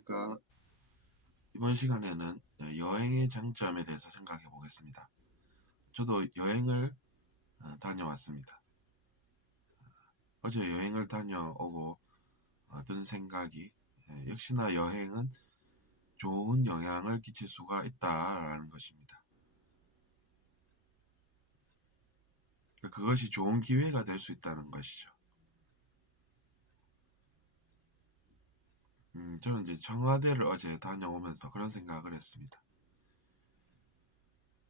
안녕하십니까. 이번 시간에는 여행의 장점에 대해서 생각해 보겠습니다. 저도 여행을 다녀왔습니다. 어제 여행을 다녀오고 든 생각이 역시나 여행은 좋은 영향을 끼칠 수가 있다라는 것입니다. 그것이 좋은 기회가 될 수 있다는 것이죠. 저는 이제 청와대를 어제 다녀오면서 그런 생각을 했습니다.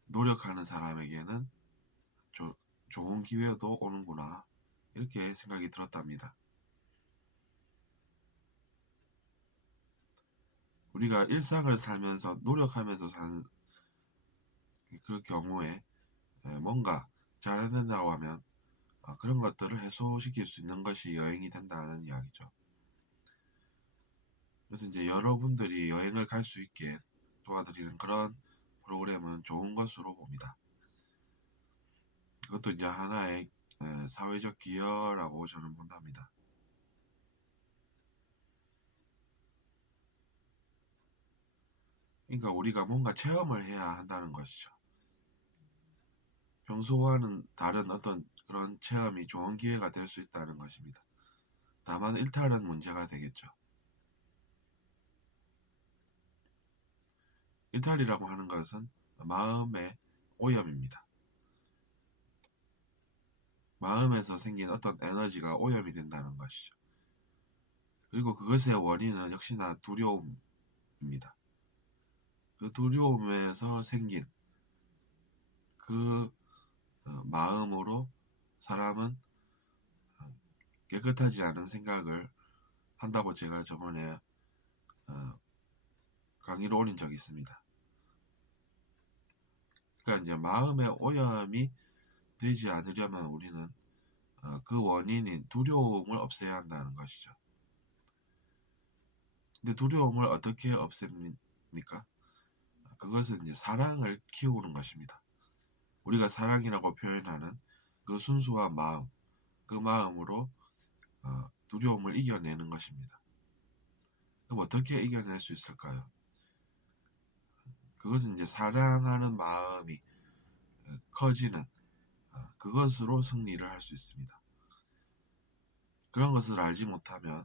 노력하는 사람에게는 좋은 기회도 오는구나, 이렇게 생각이 들었답니다. 우리가 일상을 살면서 노력하면서 사는 그 경우에 뭔가 잘해낸다고 하면 그런 것들을 해소시킬 수 있는 것이 여행이 된다는 이야기죠. 그래서 이제 여러분들이 여행을 갈 수 있게 도와드리는 그런 프로그램은 좋은 것으로 봅니다. 그것도 이제 하나의 사회적 기여라고 저는 본답니다. 그러니까 우리가 뭔가 체험을 해야 한다는 것이죠. 평소와는 다른 어떤 그런 체험이 좋은 기회가 될 수 있다는 것입니다. 다만 일탈은 문제가 되겠죠. 일탈이라고 하는 것은 마음의 오염입니다. 마음에서 생긴 어떤 에너지가 오염이 된다는 것이죠. 그리고 그것의 원인은 역시나 두려움입니다. 그 두려움에서 생긴 그 마음으로 사람은 깨끗하지 않은 생각을 한다고 제가 저번에 강의를 올린 적이 있습니다. 그러니까 이제 마음의 오염이 되지 않으려면 우리는 그 원인인 두려움을 없애야 한다는 것이죠. 근데 두려움을 어떻게 없앱니까? 그것은 이제 사랑을 키우는 것입니다. 우리가 사랑이라고 표현하는 그 순수한 마음, 그 마음으로 두려움을 이겨내는 것입니다. 그럼 어떻게 이겨낼 수 있을까요? 그것은 이제 사랑하는 마음이 커지는 그것으로 승리를 할 수 있습니다. 그런 것을 알지 못하면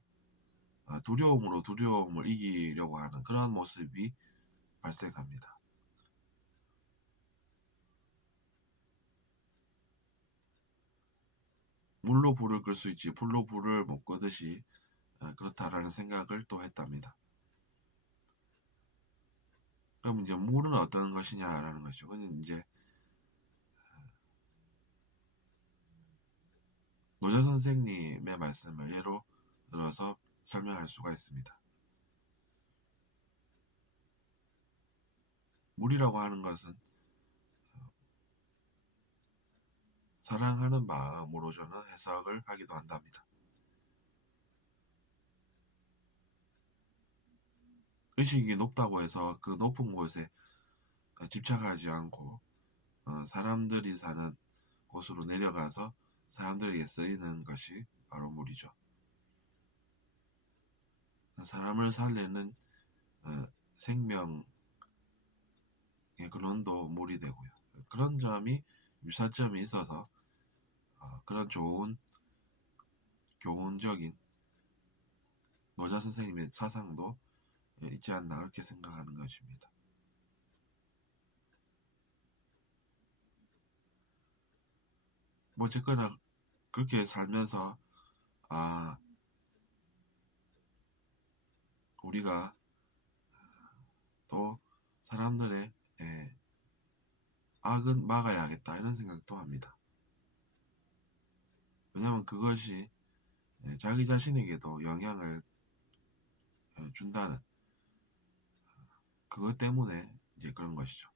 두려움으로 두려움을 이기려고 하는 그런 모습이 발생합니다. 물로 불을 끌 수 있지 불로 불을 못 끄듯이 그렇다라는 생각을 또 했답니다. 그럼 이제 물은 어떤 것이냐라는 것이죠. 그건 이제 노자 선생님의 말씀을 예로 들어서 설명할 수가 있습니다. 물이라고 하는 것은 사랑하는 마음으로 저는 해석을 하기도 한답니다. 의식이 높다고 해서 그 높은 곳에 집착하지 않고 사람들이 사는 곳으로 내려가서 사람들에게 쓰이는 것이 바로 물이죠. 사람을 살리는 생명의 근원도 물이 되고요. 그런 점이 유사점이 있어서 그런 좋은 교훈적인 노자 선생님의 사상도 있지 않나 그렇게 생각하는 것입니다. 뭐 어쨌거나 그렇게 살면서 우리가 또 사람들의 악은 막아야겠다 이런 생각도 합니다. 왜냐하면 그것이 자기 자신에게도 영향을 준다는 그것 때문에 이제 그런 것이죠.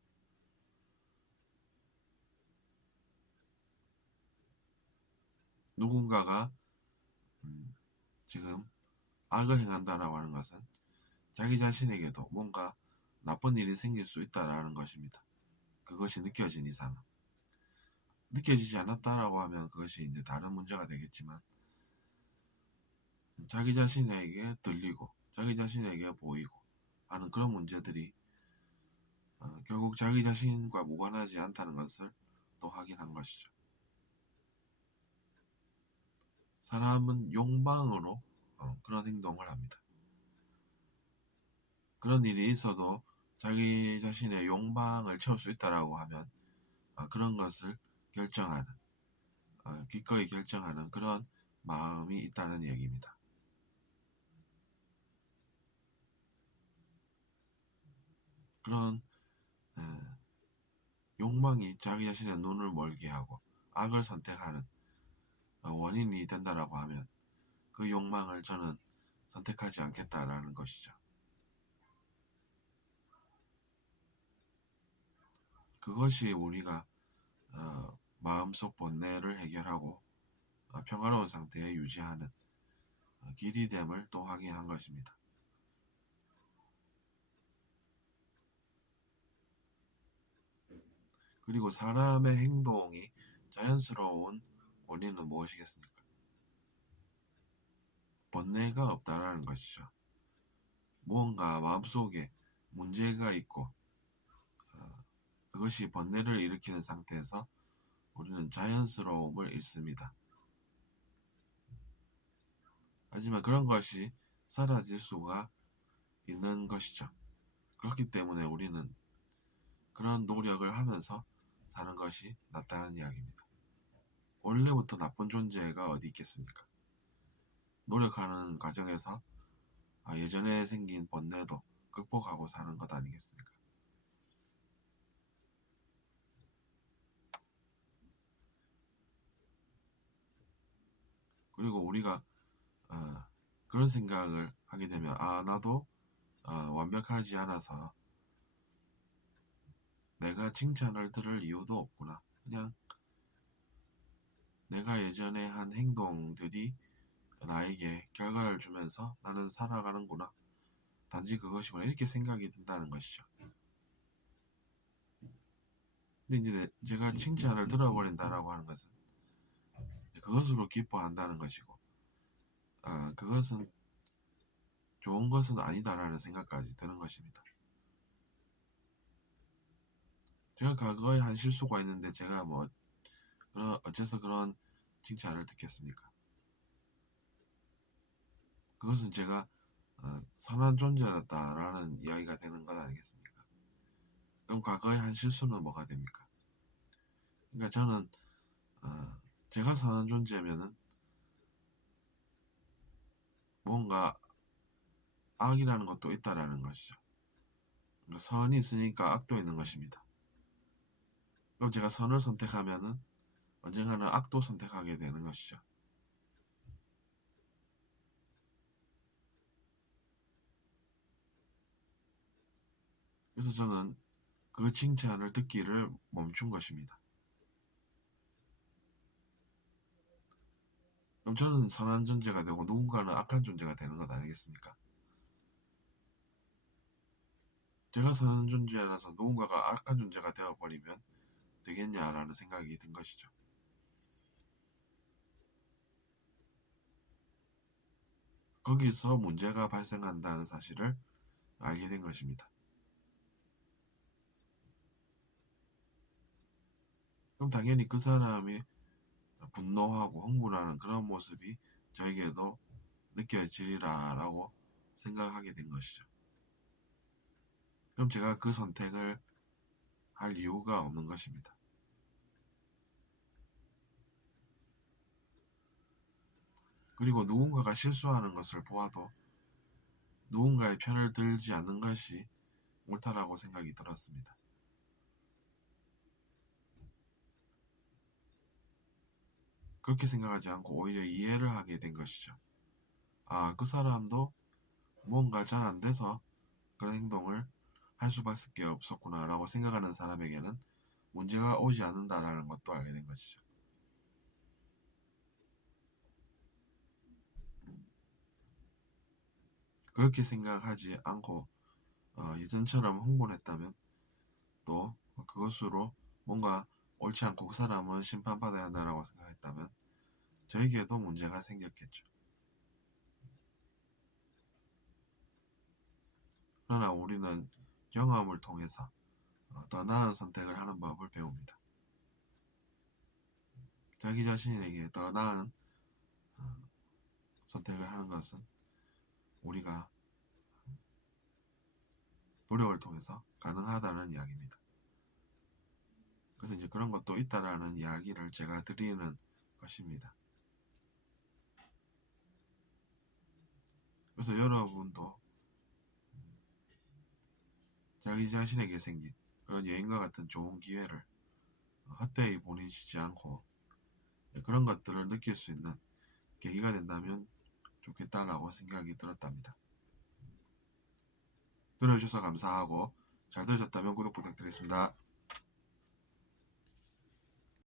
누군가가 지금 악을 행한다라고 하는 것은 자기 자신에게도 뭔가 나쁜 일이 생길 수 있다라는 것입니다. 그것이 느껴진 이상. 느껴지지 않았다라고 하면 그것이 이제 다른 문제가 되겠지만 자기 자신에게 들리고 자기 자신에게 보이고 하는 그런 문제들이 결국 자기 자신과 무관하지 않다는 것을 또 확인한 것이죠. 사람은 욕망으로 그런 행동을 합니다. 그런 일이 있어도 자기 자신의 욕망을 채울 수 있다라고 하면 그런 것을 결정하는 기꺼이 결정하는 그런 마음이 있다는 얘기입니다. 그런 욕망이 자기 자신의 눈을 멀게 하고 악을 선택하는 원인이 된다라고 하면 그 욕망을 저는 선택하지 않겠다라는 것이죠. 그것이 우리가 마음속 번뇌를 해결하고 평화로운 상태에 유지하는 길이 됨을 또 확인한 것입니다. 그리고 사람의 행동이 자연스러운 원인은 무엇이겠습니까? 번뇌가 없다라는 것이죠. 무언가 마음속에 문제가 있고 그것이 번뇌를 일으키는 상태에서 우리는 자연스러움을 잃습니다. 하지만 그런 것이 사라질 수가 있는 것이죠. 그렇기 때문에 우리는 그런 노력을 하면서 사는 것이 낫다는 이야기입니다. 원래부터 나쁜 존재가 어디 있겠습니까? 노력하는 과정에서 예전에 생긴 번뇌도 극복하고 사는 것 아니겠습니까? 그리고 우리가 그런 생각을 하게 되면 나도 완벽하지 않아서 내가 칭찬을 들을 이유도 없구나. 그냥 내가 예전에 한 행동들이 나에게 결과를 주면서 나는 살아가는구나. 단지 그것이구나. 이렇게 생각이 든다는 것이죠. 근데 이제 제가 칭찬을 들어버린다라고 하는 것은 그것으로 기뻐한다는 것이고 그것은 좋은 것은 아니다라는 생각까지 드는 것입니다. 제가 과거에 한 실수가 있는데 제가 어째서 그런 칭찬을 듣겠습니까? 그것은 제가 선한 존재였다라는 이야기가 되는 것 아니겠습니까? 그럼 과거에 한 실수는 뭐가 됩니까? 그러니까 저는 제가 선한 존재면은 뭔가 악이라는 것도 있다라는 것이죠. 그러니까 선이 있으니까 악도 있는 것입니다. 그럼 제가 선을 선택하면은 언젠가는 악도 선택하게 되는 것이죠. 그래서 저는 그 칭찬을 듣기를 멈춘 것입니다. 그럼 저는 선한 존재가 되고 누군가는 악한 존재가 되는 것 아니겠습니까? 제가 선한 존재라서 누군가가 악한 존재가 되어버리면 되겠냐라는 생각이 든 것이죠. 거기서 문제가 발생한다는 사실을 알게 된 것입니다. 그럼 당연히 그 사람이 분노하고 흥분하는 그런 모습이 저에게도 느껴지리라라고 생각하게 된 것이죠. 그럼 제가 그 선택을 할 이유가 없는 것입니다. 그리고 누군가가 실수하는 것을 보아도 누군가의 편을 들지 않는 것이 옳다라고 생각이 들었습니다. 그렇게 생각하지 않고 오히려 이해를 하게 된 것이죠. 그 사람도 뭔가 잘 안 돼서 그런 행동을 할 수밖에 없었구나라고 생각하는 사람에게는 문제가 오지 않는다라는 것도 알게 된 것이죠. 그렇게 생각하지 않고 예전처럼 흥분했다면 또 그것으로 뭔가 옳지 않고 그 사람은 심판받아야 한다라고 생각했다면 저에게도 문제가 생겼겠죠. 그러나 우리는 경험을 통해서 더 나은 선택을 하는 법을 배웁니다. 자기 자신에게 더 나은 선택을 하는 것은 우리가 노력을 통해서 가능하다는 이야기입니다. 그래서 이제 그런 것도 있다라는 이야기를 제가 드리는 것입니다. 그래서 여러분도 자기 자신에게 생긴 그런 여행과 같은 좋은 기회를 헛되이 보내시지 않고 그런 것들을 느낄 수 있는 계기가 된다면 좋겠다라고 생각이 들었답니다. 들어주셔서 감사하고 잘 들으셨다면 구독 부탁드리겠습니다.